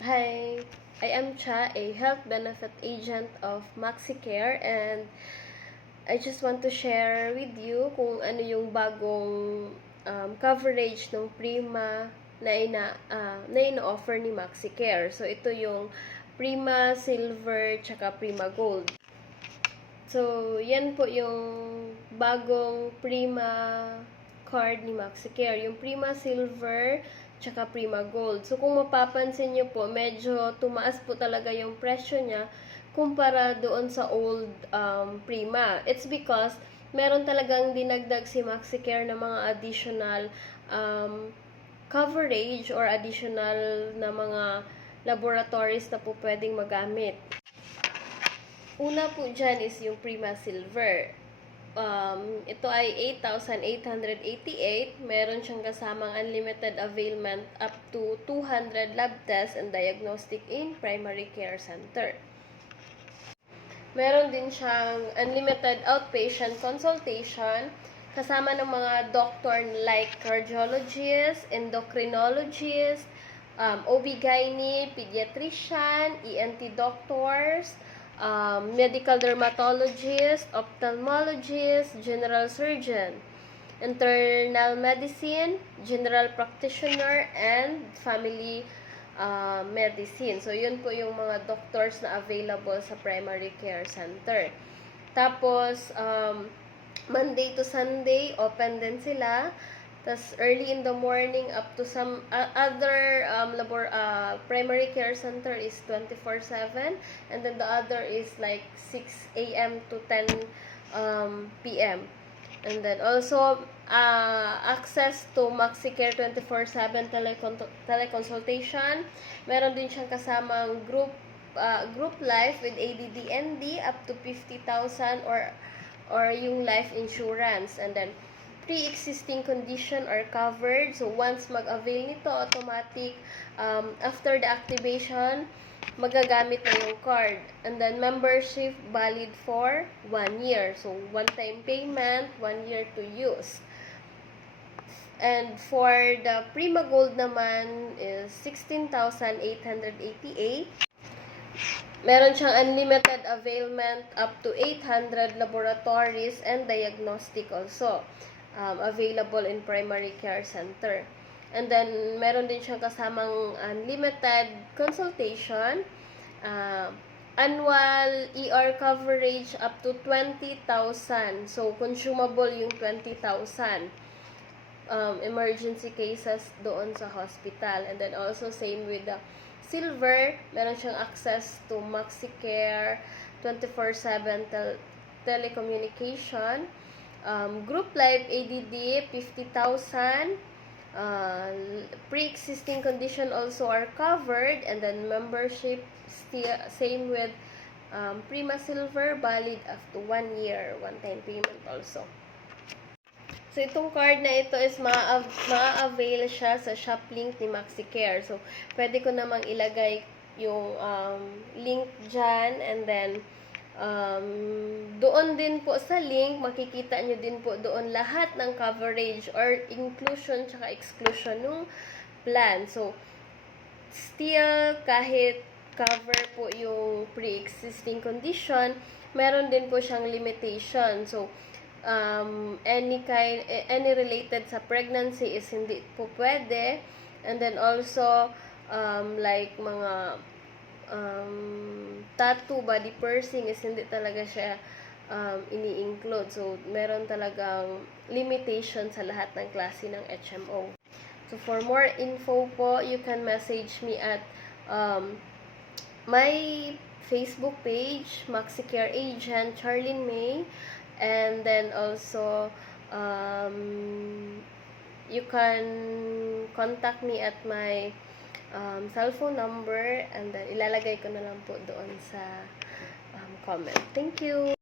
Hi, I am Cha, a health benefit agent of MaxiCare, and I just want to share with you kung ano yung bagong coverage ng Prima na ina-offer ni MaxiCare. So, ito yung Prima Silver tsaka Prima Gold. So, yan po yung bagong Prima card ni MaxiCare. Yung Prima Silver tsaka Prima Gold. So, kung mapapansin nyo po, medyo tumaas po talaga yung presyo niya kumpara doon sa old Prima. It's because meron talagang dinagdag si MaxiCare na mga additional coverage or additional na mga laboratories na po pwedeng magamit. Una po dyan is yung Prima Silver. Ito ay 8,888. Meron siyang kasamang unlimited availment up to 200 lab tests and diagnostic in primary care center. Meron din siyang unlimited outpatient consultation kasama ng mga doctor like cardiologist, endocrinologist, OB-GYN, pediatrician, ENT doctors, medical dermatologist, ophthalmologist, general surgeon, internal medicine, general practitioner, and family medicine. So, yun po yung mga doctors na available sa primary care center. Tapos, Monday to Sunday, open din sila. Tapos, early in the morning up to some other primary care center is 24/7. And then the other is like 6 a.m. to 10 p.m. And then also, access to MaxiCare 24/7 teleconsultation. Meron din siyang kasamang group life with ADD-ND up to 50,000 or yung life insurance. And then, pre-existing condition are covered. So, once mag-avail nito, automatic, after the activation, magagamit na yung card. And then, membership valid for 1 year. So, one-time payment, 1 year to use. And for the Prima Gold naman is 16,888. Meron siyang unlimited availment up to 800 laboratories and diagnostic also. Available in primary care center. And then, meron din siyang kasamang unlimited consultation, annual ER coverage up to 20,000. So, consumable yung 20,000. Emergency cases doon sa hospital. And then, also same with the Silver, meron siyang access to MaxiCare 24/7 telecommunication. Group life ADD 50,000. Pre-existing condition also are covered, and then membership still same with Prima Silver, valid up to 1 year, one-time payment also. So, itong card na ito is ma-avail siya sa shop link ni MaxiCare. So, pwede ko namang ilagay yung link dyan, and then doon din po sa link, makikita nyo din po doon lahat ng coverage or inclusion tsaka exclusion ng plan. So, still, kahit cover po yung pre-existing condition, meron din po siyang limitation. So, any related sa pregnancy is hindi po pwede. And then also, like mga tattoo, body piercing is hindi talaga siya ini-include. So, meron talagang limitation sa lahat ng klase ng HMO. So, for more info po, you can message me at my Facebook page, MaxiCare Agent Charlene May. And then also, you can contact me at my cell phone number, and then ilalagay ko na lang po doon sa comment. Thank you!